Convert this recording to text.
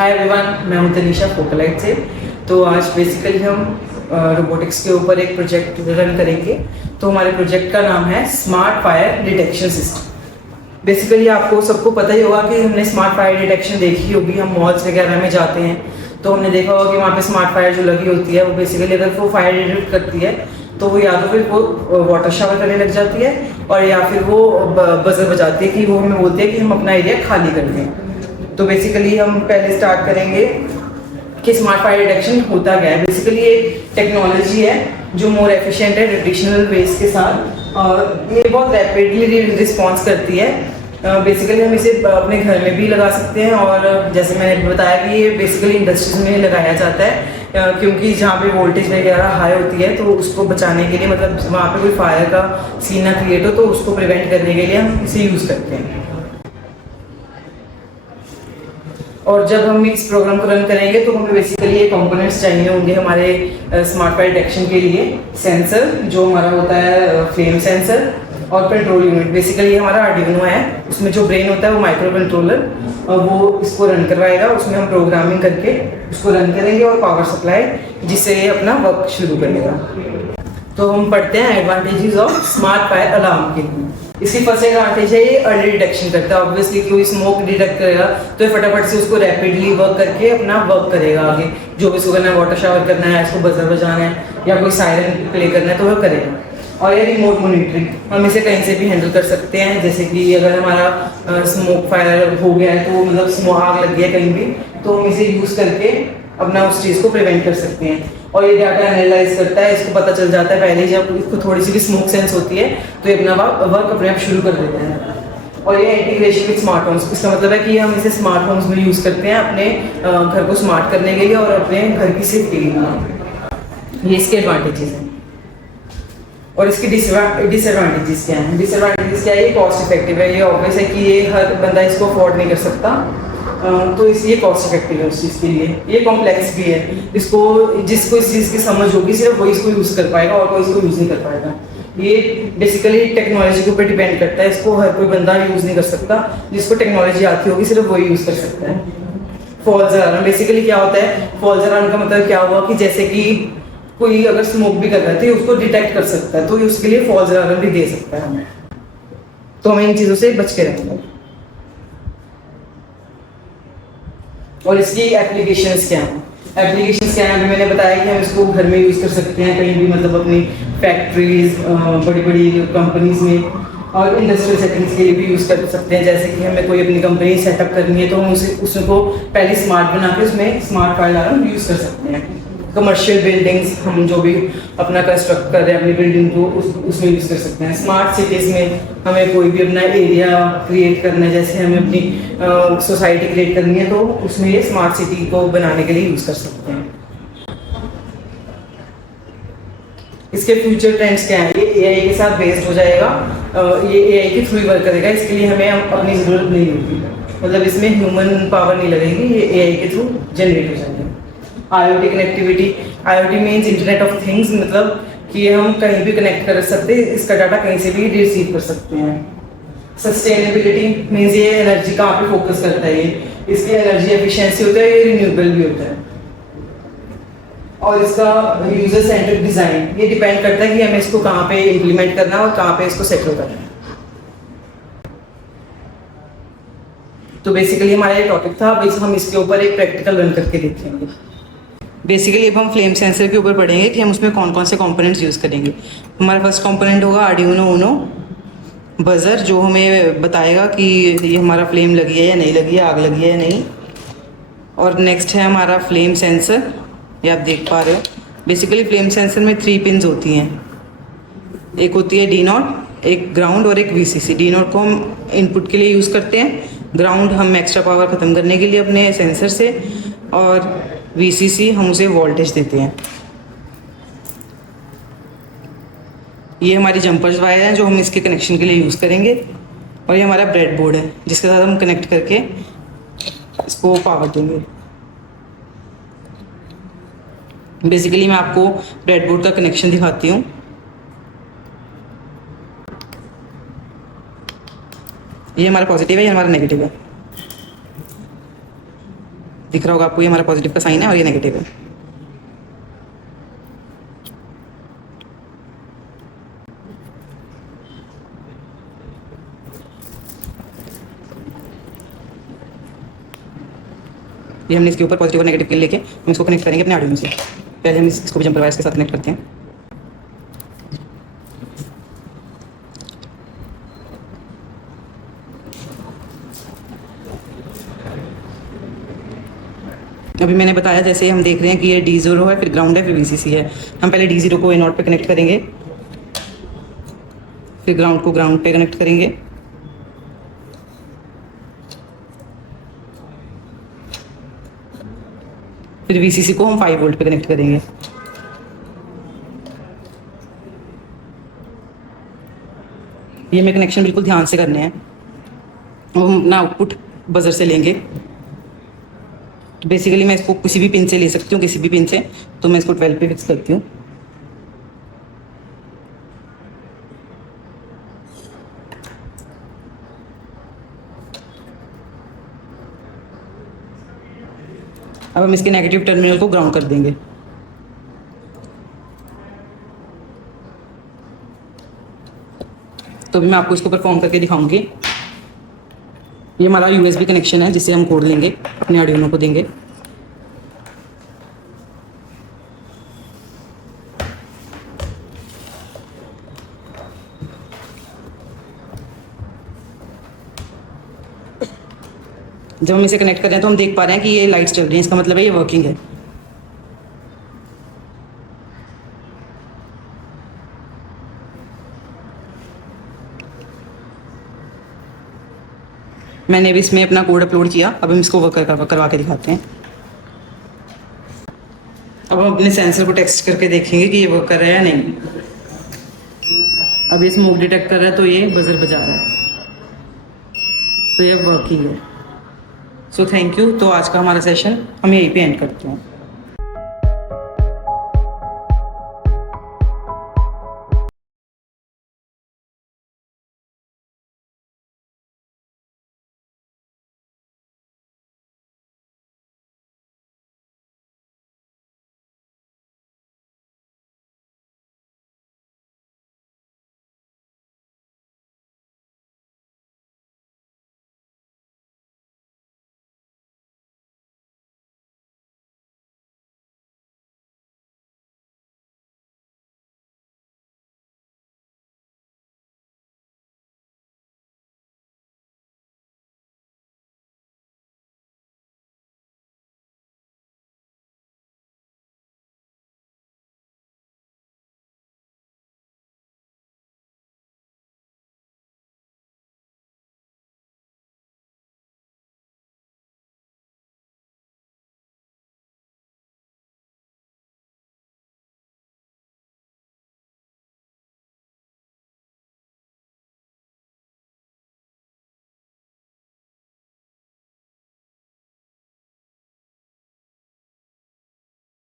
Hi everyone, मैं हूं तनीषा फोकलाइट से। तो आज बेसिकली हम रोबोटिक्स के ऊपर एक प्रोजेक्ट रन करेंगे। तो हमारे प्रोजेक्ट का नाम है smart fire detection system. Basically आपको सबको पता ही होगा कि हमने स्मार्ट फायर डिटेक्शन देखी होगी। हम मॉल्स वगैरह में जाते हैं तो हमने देखा होगा कि वहाँ पे स्मार्ट फायर जो लगी होती है वो बेसिकली अगर वो फायर डिटेक्ट करती है तो वो या तो फिर वो वाटर शावर करने लग जाती है और या फिर वो बजर बजाती है कि वो हमें बोलती है कि हम अपना एरिया खाली कर दें। तो बेसिकली हम पहले स्टार्ट करेंगे कि स्मार्ट फायर डिटेक्शन होता क्या है। बेसिकली एक टेक्नोलॉजी है जो मोर एफिशिएंट है ट्रेडिशनल वेज के साथ, और ये बहुत रैपिडली रिस्पॉन्स करती है। बेसिकली हम इसे अपने घर में भी लगा सकते हैं, और जैसे मैंने बताया कि ये बेसिकली इंडस्ट्रीज में लगाया जाता है क्योंकि जहाँ पे वोल्टेज वगैरह हाई होती है तो उसको बचाने के लिए, मतलब वहाँ पे कोई फायर का सीन ना क्रिएट हो तो उसको प्रिवेंट करने के लिए हम इसे यूज़ करते हैं। और जब हम इस प्रोग्राम को रन करेंगे तो हमें बेसिकली ये कंपोनेंट्स चाहिए होंगे हमारे स्मार्ट फायर डिटेक्शन के लिए। सेंसर जो हमारा होता है फ्लेम सेंसर, और कंट्रोल यूनिट। बेसिकली हमारा आर्डिनो है, उसमें जो ब्रेन होता है वो माइक्रो कंट्रोलर, वो इसको रन करवाएगा। उसमें हम प्रोग्रामिंग करके उसको रन करेंगे और पावर सप्लाई, जिससे ये अपना वर्क शुरू करेगा। तो हम पढ़ते हैं advantages of smart fire alarm के। इसकी फर्स्ट एडवांटेज है ये अर्ली डिटेक्शन करता है। ऑब्वियसली कोई स्मोक डिटेक्ट करेगा तो ये फटाफट से उसको रैपिडली वर्क करके अपना वर्क करेगा। आगे जो भी इसको करना है, वाटर शावर करना है, इसको बजर बजाना है या कोई सायरन प्ले करना है तो वह करेगा। और ये रिमोट मॉनिटरिंग, हम इसे कहीं से भी हैंडल कर सकते हैं। जैसे कि अगर हमारा स्मोक फायर हो गया है तो मतलब स्मोक आग लग गया कहीं भी, तो हम इसे यूज़ करके अपना उस चीज़ को प्रिवेंट कर सकते हैं। और ये डाटा एनालाइज करता है, इसको पता चल जाता है पहले जब इसको थोड़ी सी भी स्मोक सेंस होती है तो ये अपना वर्क अपने आप शुरू कर देता है। और ये इंटीग्रेशन विद स्मार्ट होम्स, इसका मतलब है कि हम इसे स्मार्ट होम्स में यूज़ करते हैं अपने घर को स्मार्ट करने के लिए और अपने घर की सेफ्टी के लिए। ये इसके एडवांटेजेस हैं। और इसकी डिसएडवांटेजेस क्या हैं? डिसएडवांटेजेस क्या है? ये कॉस्ट इफेक्टिव है। ये ऑब्वियस है कि ये हर बंदा इसको अफोर्ड नहीं कर सकता, तो इसलिए कॉस्ट इफेक्टिव है उस चीज़ के लिए। ये कॉम्प्लेक्स भी है, इसको जिसको इस चीज़ की समझ होगी सिर्फ वही इसको यूज़ कर पाएगा और कोई इसको यूज़ नहीं कर पाएगा। ये बेसिकली टेक्नोलॉजी के ऊपर डिपेंड करता है, इसको हर कोई बंदा यूज़ नहीं कर सकता। जिसको टेक्नोलॉजी आती होगी सिर्फ वही यूज़ कर सकता है। फॉल्स अलार्म, बेसिकली क्या होता है? फॉल्स अलार्म का मतलब क्या हुआ कि जैसे कि कोई अगर स्मोक भी कर रहा है तो उसको डिटेक्ट कर सकता है, तो उसके लिए फॉल्स अलार्म भी दे सकता है हमें। तो हमें इन चीज़ों से बच के रहना है। और इसकी एप्लीकेशंस क्या हैं? एप्लीकेशंस क्या हैं? अभी मैंने बताया कि हम इसको घर में यूज़ कर सकते हैं, कहीं भी, मतलब अपनी फैक्ट्रीज, बड़ी बड़ी कंपनीज में, और इंडस्ट्रियल सेटिंग्स के लिए भी यूज़ कर सकते हैं। जैसे कि हमें कोई अपनी कंपनी सेटअप करनी है तो हम उसको पहले स्मार्ट बना के उसमें स्मार्ट फायर अलार्म यूज़ कर सकते हैं। कमर्शियल बिल्डिंग्स, हम जो भी अपना कंस्ट्रक्ट कर रहे हैं अपनी बिल्डिंग को, उसमें यूज़ कर सकते हैं। स्मार्ट सिटीज़ में हमें कोई भी अपना एरिया क्रिएट करना है, जैसे हमें अपनी सोसाइटी क्रिएट करनी है तो उसमें ये स्मार्ट सिटी को बनाने के लिए यूज़ कर सकते हैं। इसके फ्यूचर ट्रेंड्स क्या हैं? ये एआई के साथ बेस्ड हो जाएगा, ये एआई के थ्रू ही वर्क करेगा। इसके लिए हमें अपनी ज़रूरत नहीं होगी, मतलब इसमें ह्यूमन पावर नहीं लगेगी, ये एआई के थ्रू जनरेट हो जाएगा। IoT connectivity, IoT means internet of things, मतलब कि हम कहीं भी कनेक्ट कर सकते हैं, इसका डाटा कहीं से भी रिसीव कर सकते हैं। सस्टेनेबिलिटी मीन्स ये एनर्जी कहाँ पे फोकस करता है, ये इसकी एनर्जी एफिशिएंसी होता है, ये रिन्यूएबल भी होता है। और इसका यूजर सेंट्रिक डिज़ाइन, ये डिपेंड करता है कि हमें इसको कहाँ पे इम्प्लीमेंट करना है और कहाँ पे इसको सेटल करना है। तो बेसिकली हमारा ये टॉपिक था। अब हम इसके ऊपर एक प्रैक्टिकल रन करके देखेंगे। बेसिकली अब हम फ्लेम सेंसर के ऊपर पढ़ेंगे कि हम उसमें कौन कौन से कंपोनेंट्स यूज़ करेंगे। हमारा फर्स्ट कंपोनेंट होगा आर्डिनो ऊनो बजर, जो हमें बताएगा कि ये हमारा फ्लेम लगी है या नहीं लगी है, आग लगी है या नहीं। और नेक्स्ट है हमारा फ्लेम सेंसर, ये आप देख पा रहे हो। बेसिकली फ्लेम सेंसर में 3 पिन्स होती हैं, एक होती है D0, एक ग्राउंड और एक VCC। D0 को हम इनपुट के लिए यूज़ करते हैं, ग्राउंड हम एक्स्ट्रा पावर ख़त्म करने के लिए अपने सेंसर से, और VCC हम उसे वोल्टेज देते हैं। ये हमारी जंपर्स वायर हैं जो हम इसके कनेक्शन के लिए यूज़ करेंगे, और ये हमारा ब्रेड बोर्ड है जिसके साथ हम कनेक्ट करके इसको पावर देंगे। बेसिकली मैं आपको ब्रेड बोर्ड का कनेक्शन दिखाती हूँ। ये हमारा पॉजिटिव है, ये हमारा नेगेटिव है। दिख रहा होगा आपको, ये हमारा पॉजिटिव का साइन है और ये नेगेटिव है। ये हमने इसके ऊपर पॉजिटिव और नेगेटिव के लेके हम इसको कनेक्ट करेंगे अपने आर्डिनो से। पहले हम इसको भी जंपर वायर्स के साथ कनेक्ट करते हैं। अभी मैंने बताया जैसे हम देख रहे हैं कि ये D0 है, फिर ग्राउंड है, फिर VCC है। हम पहले D0 को A0 पे कनेक्ट करेंगे, फिर ग्राउंड को ग्राउंड पे कनेक्ट करेंगे, फिर VCC को हम 5 वोल्ट पे कनेक्ट करेंगे। ये में कनेक्शन बिल्कुल ध्यान से करने हैं। हम अपना आउटपुट बजर से लेंगे। तो बेसिकली मैं इसको किसी भी पिन से ले सकती हूँ, किसी भी पिन से। तो मैं इसको 12 पे फिक्स करती हूँ। अब हम इसके नेगेटिव टर्मिनल को ग्राउंड कर देंगे। तो अभी मैं आपको इसको परफॉर्म करके दिखाऊंगी। ये हमारा USB कनेक्शन है जिसे हम कोड लेंगे, अपने आर्डिनो को देंगे। जब हम इसे कनेक्ट कर रहे हैं तो हम देख पा रहे हैं कि ये लाइट्स चल रही हैं, इसका मतलब है ये वर्किंग है। मैंने भी इसमें अपना कोड अपलोड किया। अब हम इसको वर्क करवा के दिखाते हैं। अब हम अपने सेंसर को टेस्ट करके देखेंगे कि ये वर्क कर रहा है या नहीं। अब ये स्मोक डिटेक्ट कर रहा है तो ये बजर बजा रहा है, तो ये वर्किंग है। So thank you. तो आज का हमारा सेशन हम यहीं पे एंड करते हैं।